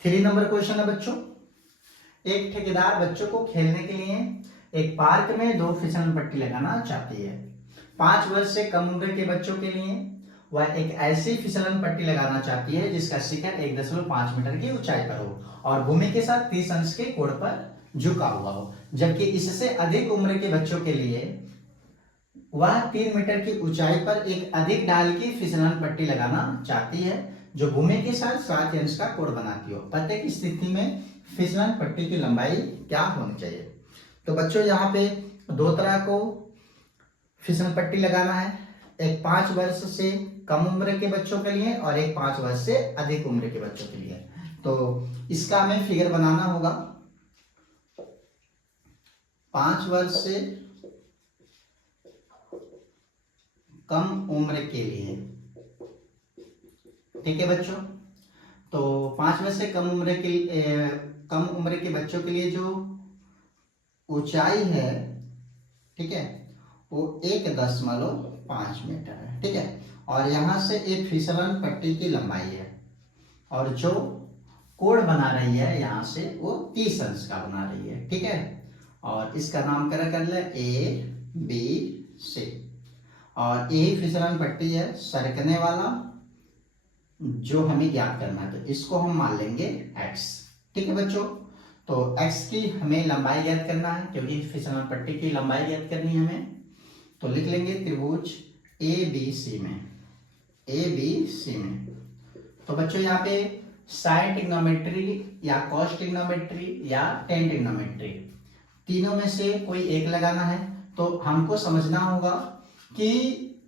3 number question है बच्चों। एक ठेकेदार बच्चों को खेलने के लिए एक पार्क में 2 फिसल पट्टी लगाना चाहती है। 5 वर्ष से कम उम्र के बच्चों के लिए वह एक ऐसी फिसलन पट्टी लगाना चाहती है जिसका शिखर 1.5 मीटर की ऊंचाई पर हो और भूमि के साथ 30 अंश के कोण पर झुका हुआ हो, जबकि इससे अधिक उम्र के बच्चों के लिए वह 3 मीटर की ऊंचाई पर एक अधिक ढाल की फिसलन पट्टी लगाना चाहती है जो भूमि के साथ 60 अंश का कोण बनाती हो। प्रत्येक स्थिति में फिसलन पट्टी की लंबाई क्या होनी चाहिए? तो बच्चों यहाँ पे 2 तरह को फिसलन पट्टी लगाना है, एक 5 वर्ष से कम उम्र के बच्चों के लिए और एक 5 वर्ष से अधिक उम्र के बच्चों के लिए। तो इसका हमें फिगर बनाना होगा। 5 वर्ष से कम उम्र के लिए, ठीक है बच्चों। तो 5 वर्ष से कम उम्र के बच्चों के लिए जो ऊंचाई है, ठीक है, वो 1.5 मीटर है, ठीक है। और यहां से एक फिसलन पट्टी की लंबाई है और जो कोण बना रही है यहां से वो 30 अंश का बना रही है, ठीक है। और इसका नामकरण कर ले ABC। और यही फिसलन पट्टी है सरकने वाला जो हमें ज्ञात करना है, तो इसको हम मान लेंगे x, ठीक है बच्चों। तो x की हमें लंबाई ज्ञात करना है क्योंकि फिसलन पट्टी की लंबाई ज्ञात करनी है हमें। तो लिख लेंगे त्रिभुज ABC में। तो बच्चों यहाँ पे साइन ट्रिग्नोमेट्री या कॉस ट्रिग्नोमेट्री या टेन ट्रिग्नोमेट्री तीनों में से कोई एक लगाना है। तो हमको समझना होगा कि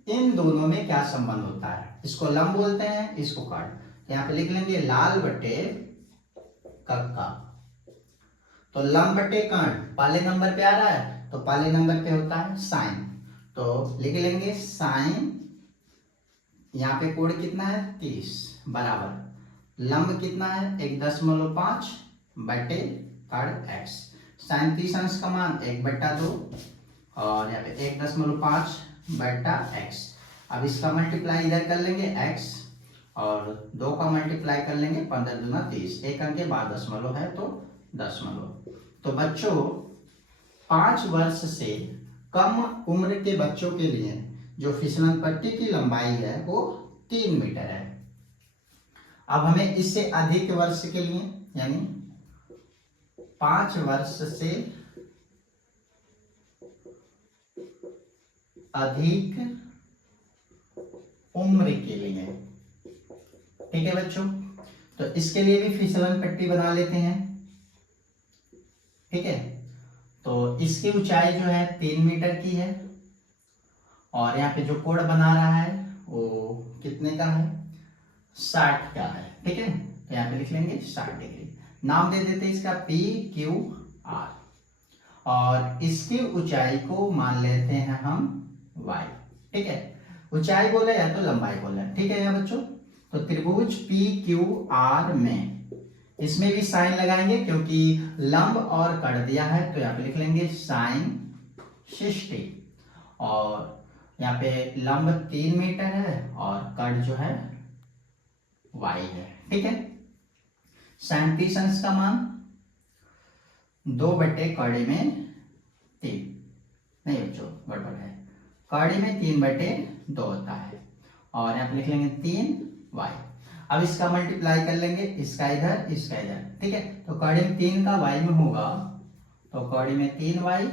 इन दोनों में क्या संबंध होता है। इसको लंब बोलते हैं, इसको काट। यहाँ पे लिख लेंगे लाल बटे कक्का। तो लंब बटे कर्ण पहले नंबर पे आ रहा है, तो पहले नंबर पे होता है साइन। तो लिख लेंगे साइन, यहाँ पे कोण कितना है 30 बराबर लंब कितना है 1.5 बटे कर्ण x। साइन 30 अंश का मान 1/2 और यहाँ पे 1.5 बटा x। अब इसका मल्टीप्लाई इधर कर लेंगे x और 2 का मल्टीप्लाई कर लेंगे 15 दूना 30, एक अंक के बाद दशमलव है तो दशमलव। तो बच्चों 5 वर्ष से कम उम्र के बच्चों के लिए जो फिसलन पट्टी की लंबाई है वो 3 मीटर है। अब हमें इससे अधिक वर्ष के लिए यानी 5 वर्ष से अधिक उम्र के लिए, ठीक है बच्चों। तो इसके लिए भी फिसलन पट्टी बना लेते हैं, ठीक है। तो इसकी ऊंचाई जो है 3 मीटर की है और यहाँ पे जो कोण बना रहा है वो कितने का है 60 का है, ठीक है। तो यहाँ पे लिख लेंगे 60 डिग्री। नाम दे देते हैं इसका PQR और इसकी ऊंचाई को मान लेते हैं हम y, ठीक है। ऊंचाई बोले या तो लंबाई बोले, ठीक है यहाँ बच्चों। तो त्रिभुज PQR में इसमें भी साइन लगाएंगे क्योंकि लंब और कर्ण दिया है, तो यहाँ पे लिख लेंगे साइन 60 और यहाँ पे लंब 3 मीटर है और कर्ण जो है y है, ठीक है। साइन 30 अंश का मान 2 बटे कड़ी में 3, नहीं बच्चों गड़बड़ है, कड़ी में 3 बटे 2 होता है और यहाँ पे लिख लेंगे 3y। अब इसका मल्टीप्लाई कर लेंगे, इसका इधर इसका इधर, ठीक है। तो कड़ी में 3 का y में होगा तो कड़ी में 3y,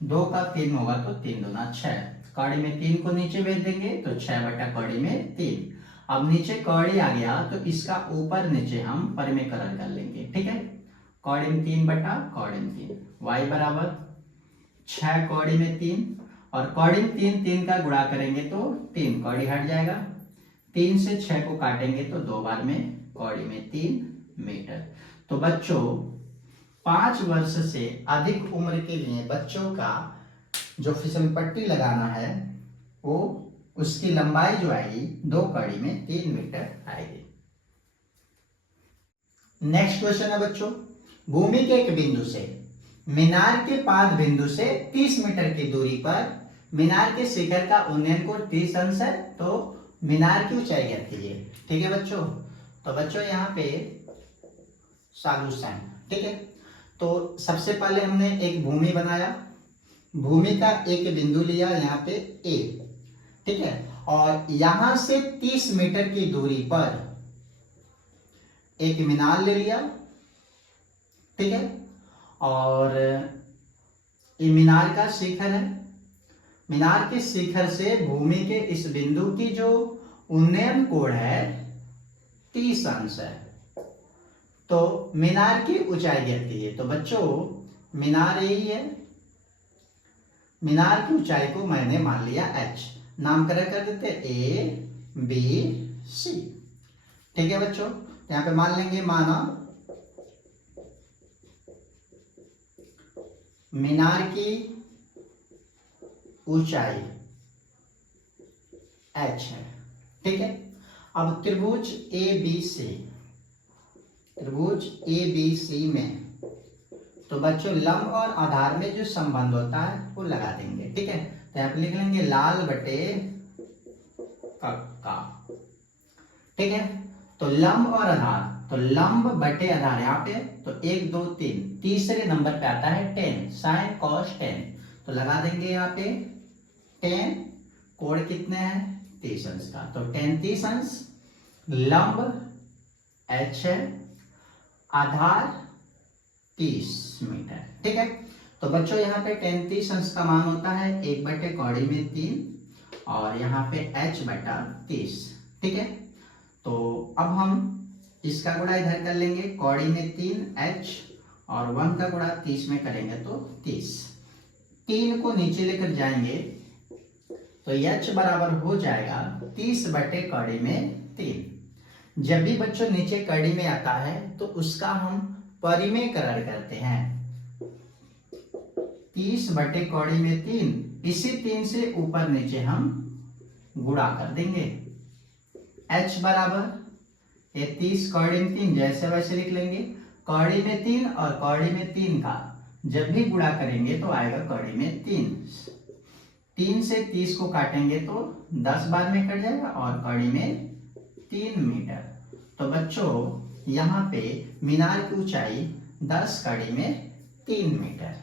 2 का 3 होगा तो 3 दूना 6, कड़ी में 3 को नीचे भेज देंगे तो 6 बटा कड़ी में 3। अब नीचे कड़ी आ गया तो इसका ऊपर नीचे हम परिमेयकरण कर लेंगे, ठीक है। कड़ी में 3 बटा कड़ी में 3, y बराबर 6 कड़ी में 3 और कड़ी में 3 का गुणा करेंगे तो 3 कड़ी हट जाएगा, 3 से 6 को काटेंगे तो 2 बार में कड़ी में 3 मीटर। तो बच्चों 5 वर्ष से अधिक उम्र के लिए बच्चों का जो फिसल पट्टी लगाना है वो उसकी लंबाई जो आएगी 2 कड़ी में 3 मीटर आएगी। नेक्स्ट क्वेश्चन है बच्चों, भूमि के एक बिंदु से मीनार के पाद बिंदु से 30 मीटर की दूरी पर मीनार के शिखर का उन्नयन कोण 30 अंश है, तो मीनार की ऊंचाई ज्ञात कीजिए, ठीक है बच्चों। तो बच्चों यहाँ पे सॉल्यूशन। ठीक है, तो सबसे पहले हमने एक भूमि बनाया, भूमि का एक बिंदु लिया यहाँ पे ए। ठीक है, और यहां से 30 मीटर की दूरी पर एक मीनार ले लिया। ठीक है, और ये मीनार का शिखर है, मीनार के शिखर से भूमि के इस बिंदु की जो उन्नयन कोण है 30 अंश है। तो मीनार की ऊंचाई कहती है, तो बच्चों मीनार यही है, मीनार की ऊंचाई को मैंने मान लिया h, नामकरण कर देते ए बी सी। ठीक है बच्चों, यहाँ पे मान लेंगे, माना मीनार की ऊंचाई h है। ठीक है, अब त्रिभुज ए बी सी, त्रिभुज ए बी सी में तो बच्चों लंब और आधार में जो संबंध होता है वो लगा देंगे। ठीक है, तो यहाँ पे लिख लेंगे लाल बटे कक्का। ठीक है, तो लंब और आधार, तो लंब बटे आधार यहाँ पे तो 1 2 3, तीसरे नंबर पे आता है 10 साइन कॉस 10, तो लगा देंगे यहाँ पे 10, कोण कितने हैं 30 अंश का, तो 10 30 अंश, लंब h है, आधार 30 मीटर। ठीक है, तो बच्चों यहाँ पे 10 30 अंश का मान होता है 1 बटे कौड़ी में 3 और यहाँ पे h बटा 30। ठीक है, तो अब हम इसका गुणा इधर कर लेंगे, कौड़ी में 3h और 1 का गुणा 30 में करेंगे तो 30, 3 को नीचे लेकर जाएंगे तो h बराबर हो जाएगा 30 बटे कौड़ी में 3। जब भी बच्चों नीचे कड़ी में आता है तो उसका हम परिमेयकरण करते हैं, 30 बटे कौड़ी में 3, इसी 3 से ऊपर नीचे हम गुणा कर देंगे, h बराबर ये 30 कौड़ी में 3 जैसे वैसे लिख लेंगे, कौड़ी में 3 और कौड़ी में 3 का जब भी गुणा करेंगे तो आएगा कौड़ी में 3, 3 से 30 को काटेंगे तो 10 बार में कट जाएगा और कौड़ी में 3 मीटर। तो बच्चों यहाँ पे मीनार की ऊंचाई 10 कड़ी में 3 मीटर।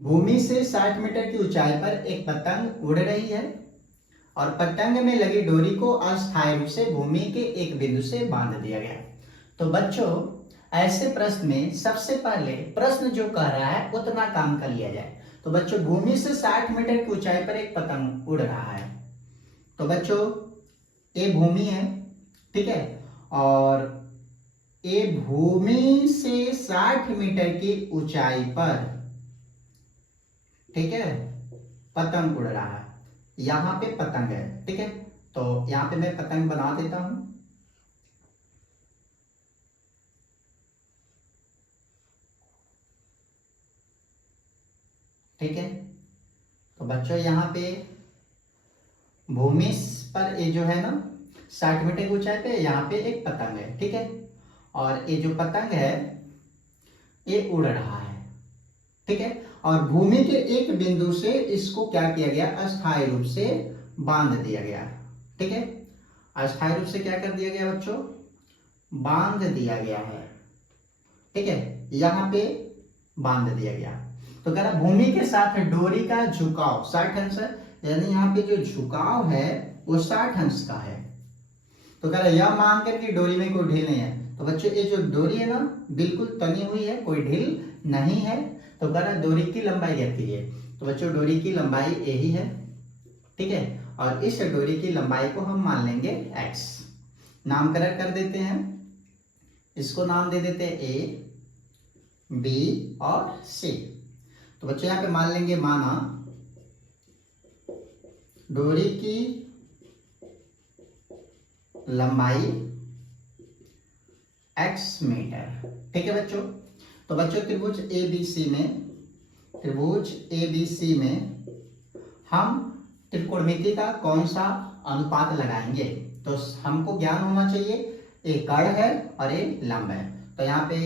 भूमि से 60 मीटर की ऊंचाई पर एक पतंग उड़ रही है और पतंग में लगी डोरी को अस्थायी रूप से भूमि के एक बिंदु से बांध दिया गया। तो बच्चों ऐसे प्रश्न में सबसे पहले प्रश्न जो कह रहा है उतना काम कर लिया जाए। तो बच्चों भूमि से 60 मीटर की ऊंचाई पर एक पतंग उड़ रहा है, तो बच्चों ये भूमि है। ठीक है, और ये भूमि से 60 मीटर की ऊंचाई पर, ठीक है, पतंग उड़ रहा है, यहां पे पतंग है। ठीक है, तो यहां पे मैं पतंग बना देता हूं। ठीक है, तो बच्चों यहाँ पे भूमि पर ये जो है ना 60 मीटर की ऊंचाई पे यहाँ पे एक पतंग है। ठीक है, और ये जो पतंग है ये उड़ रहा है। ठीक है, और भूमि के एक बिंदु से इसको क्या किया गया, अस्थायी रूप से बांध दिया गया। ठीक है, अस्थायी रूप से क्या कर दिया गया बच्चों, बांध दिया गया है। ठीक है, यहाँ पे बांध दिया गया। तो कह रहा भूमि के साथ डोरी का झुकाव 60 अंश है, यानी यहाँ पे जो झुकाव है वो 60 अंश का है। तो कह रहा यह मान कर कि डोरी में कोई ढील नहीं है। तो बच्चों ये जो डोरी है ना बिल्कुल तनी हुई है, कोई ढील नहीं है। तो कह रहा डोरी की लंबाई कहती है, तो बच्चों डोरी की लंबाई यही है। ठीक है, और इस डोरी की लंबाई को हम मान लेंगे x, नामकरण कर देते हैं, इसको नाम दे देते हैं a b और c। तो बच्चों यहाँ पे मान लेंगे, माना डोरी की लंबाई x मीटर। ठीक है बच्चों, तो बच्चों त्रिभुज ABC में हम त्रिकोणमिति का कौन सा अनुपात लगाएंगे। तो हमको ज्ञान होना चाहिए, एक कर्ण है और एक लंब है। तो यहाँ पे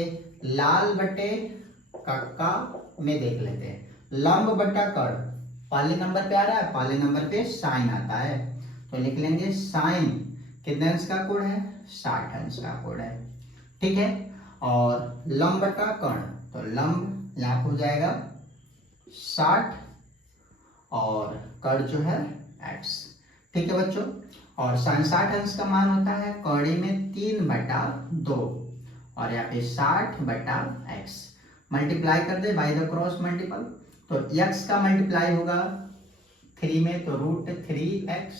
लाल बटे कक्का में देख लेते हैं, लंब बटा कर्ण पहले नंबर पे आ रहा है, पहले नंबर पे साइन आता है, तो लिख लेंगे साइन कितने अंश का कोण है, 60 अंश का कोण है। ठीक है। और लंब बटा कर्ण, तो लंब यहाँ हो जाएगा 60 और कर्ण जो है x। ठीक है बच्चों। और sin 60 अंश का मान होता है कौड़ी में 3/2 और यहाँ पे 60/x। मल्टीप्लाई कर दे बाय द क्रॉस मल्टीपल, तो x का मल्टीप्लाई होगा 3 में तो √3x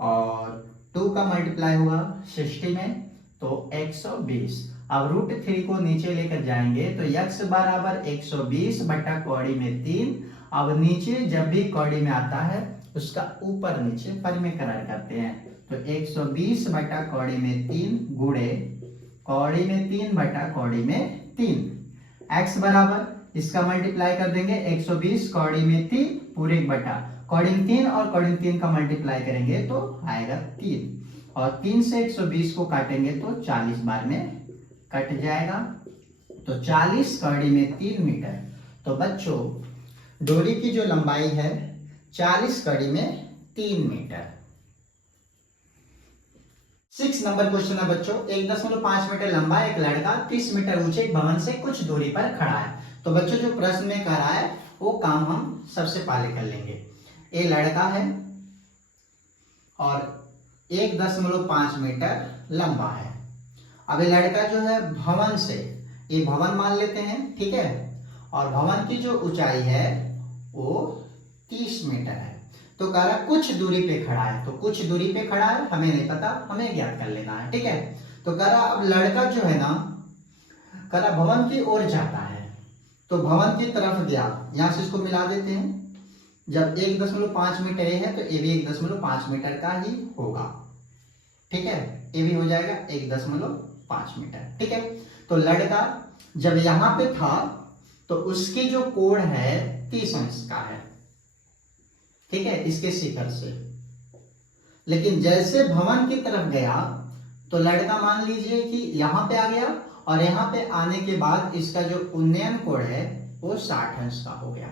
और 2 का मल्टीप्लाई होगा 60 में तो 120। अब √3 को नीचे लेकर जाएंगे तो x बराबर 120 बटा कौड़ी में 3। अब नीचे जब भी कौड़ी में आता है उसका ऊपर नीचे परिमेकरण करते हैं, तो 120 बटा कौड़ी में 3 गुणे कौड़ी में 3 बटा कौड़ी में 3। x बराबर इसका मल्टीप्लाई कर देंगे 120 कौड़ी में 3 पूरे बटा कौड़ी में 3 और कौड़ी में 3 का मल्टीप्लाई करेंगे तो आएगा 3 और 3 से 120 को काटेंगे तो 40 बार में कट जाएगा, तो 40 कौड़ी में 3 मीटर। तो बच्चों डोरी की जो लंबाई है 40 कड़ी में 3 मीटर। 6 नंबर क्वेश्चन है बच्चों, 1.5 मीटर लंबा एक लड़का 30 मीटर ऊंचे एक भवन से कुछ दूरी पर खड़ा है। तो बच्चों जो प्रश्न में कह रहा है वो काम हम सबसे पहले कर लेंगे। ये लड़का है और 1.5 मीटर लंबा है। अब ये लड़का जो है भवन से, ये भवन मान लेते हैं, ठीक है, और भवन की जो ऊंचाई है वो 30 मीटर है। तो कह रहा कुछ दूरी पे खड़ा है, तो कुछ दूरी पे खड़ा है हमें नहीं पता, हमें ज्ञात कर लेना है, ठीक है। तो कह रहा अब लड़का जो है ना, कह रहा भवन की ओर जाता है, तो भवन की तरफ गया, यहां से इसको मिला देते हैं। जब 1.5 मीटर है तो ये भी 1.5 मीटर का ही होगा, ठीक है, ये भी हो जाएगा 1.5 मीटर, ठीक है। तो लड़का जब यहां पे था तो उसकी जो कोण है 30 अंश का है, ठीक है, इसके शिखर से। लेकिन जैसे भवन की तरफ गया तो लड़का मान लीजिए कि यहां पे आ गया और यहां पे आने के बाद इसका जो उन्नयन कोण है वो 60 अंश का हो गया,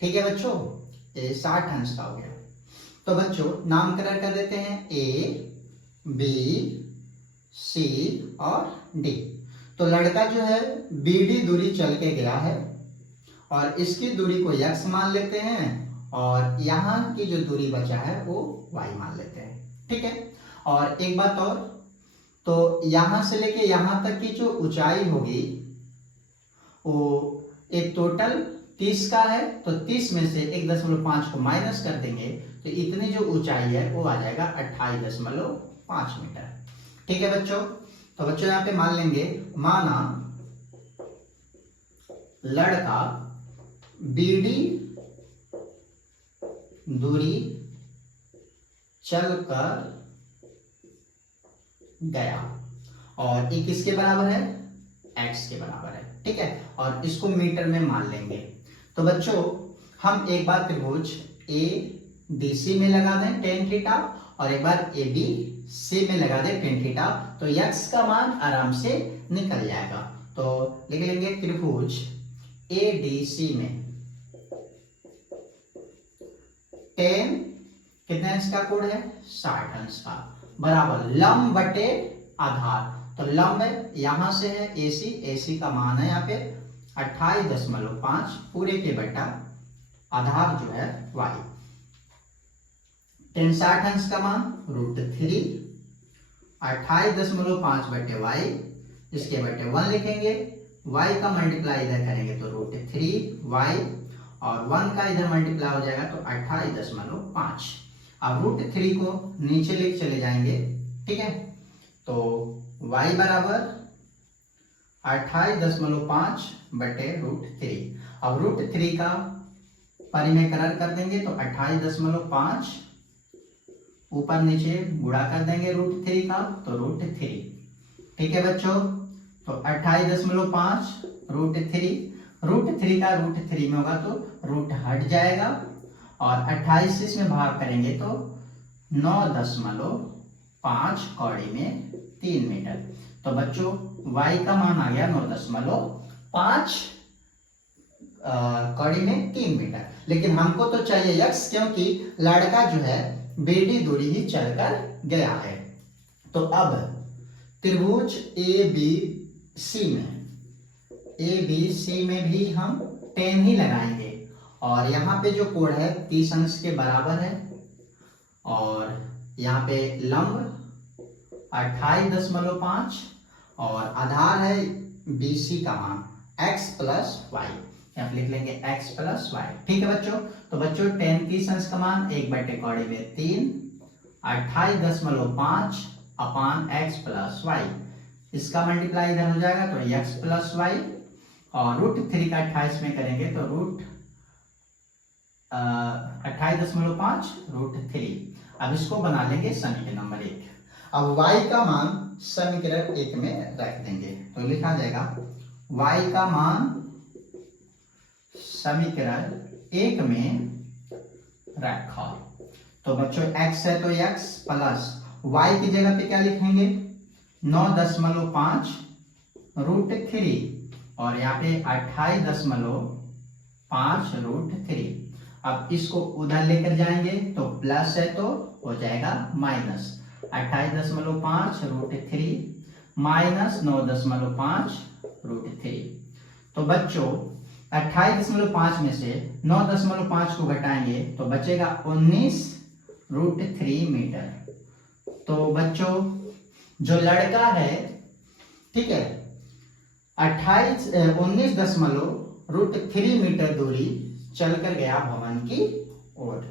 ठीक है बच्चों, ये 60 अंश का हो गया। तो बच्चों नामकरण कर देते हैं A, B, C और D। तो लड़का जो है BD दूरी चल के गया है और इसकी दूरी को x मान लेते हैं और यहाँ की जो दूरी बचा है वो y मान लेते हैं, ठीक है। और एक बात और, तो यहां से लेके यहां तक की जो ऊंचाई होगी वो एक टोटल 30 का है, तो 30 में से 1.5 को माइनस कर देंगे तो इतनी जो ऊंचाई है वो आ जाएगा 28.5 मीटर, ठीक है बच्चों। तो बच्चों यहाँ पे मान लेंगे, माना लड़का BD दूरी चलकर गया और ये किसके बराबर है, x के बराबर है, ठीक है, और इसको मीटर में मान लेंगे। तो बच्चों हम एक बार त्रिभुज ADC में लगा दें tan थीटा और एक बार ABC में लगा दें tan थीटा, तो x का मान आराम से निकल जाएगा। तो लिख लेंगे त्रिभुज ADC में tan कितने अंश का कोण है, 60 अंश का, बराबर लंब बटे आधार। तो लंब यहां से है AC का मान है यहाँ पे 28.5 पूरे के बटा आधार जो है y। tan 60 अंश का मान √3, 28.5 बटे y, इसके बटे 1 लिखेंगे, y का मल्टीप्लाई इधर करेंगे तो √3y और 1 का इधर मल्टीप्लाई हो जाएगा तो 28.5। अब √3 को नीचे लेके चले जाएंगे, ठीक है, तो y बराबर 28.5 बटे √3। अब √3 का परिमेकरण कर देंगे तो 28.5 ऊपर नीचे गुणा कर देंगे √3 का तो √3, ठीक है बच्चों। तो 28.5 √3 का √3 में होगा तो रूट हट जाएगा और 28 से इसमें भाग करेंगे तो 9.5 कौड़ी में 3 मीटर। तो बच्चों y का मान आ गया 9.5 कौड़ी में 3 मीटर। लेकिन हमको तो चाहिए x, क्योंकि लड़का जो है BD दूरी ही चलकर गया है। तो अब त्रिभुज ए बी सी में भी हम 10 ही लगाएंगे और यहाँ पे जो कोण है 30 अंश के बराबर है और यहाँ पे लंब 28.5 और आधार है BC का मान x प्लस वाई, यहाँ पे लिख लेंगे x प्लस वाई। ठीक है बच्चों, तो बच्चों 10 30 अंश का मान 1/3 में 3 28.5 अपान x प्लस वाई, इसका मल्टीप्लाई इधर हो जाएगा तो x प्लस वाई और √3 का 28 में करेंगे तो 28.5 √3। अब इसको बना लेंगे समीकरण नंबर 1। अब y का मान समीकरण 1 में रख देंगे तो लिखा जाएगा y का मान समीकरण 1 में रखा। तो बच्चों x है तो x प्लस y की जगह पे क्या लिखेंगे 9.5 √3 और यहाँ पे 28.5 √3। अब इसको उधर लेकर जाएंगे तो प्लस है तो हो जाएगा माइनस 28.5 √3 माइनस 9.5 √3। तो बच्चों 28.5 में से 9.5 को घटाएंगे तो बचेगा 19 √3 मीटर। तो बच्चों जो लड़का है, ठीक है, 19.3 मीटर दूरी चलकर गया भवन की ओर।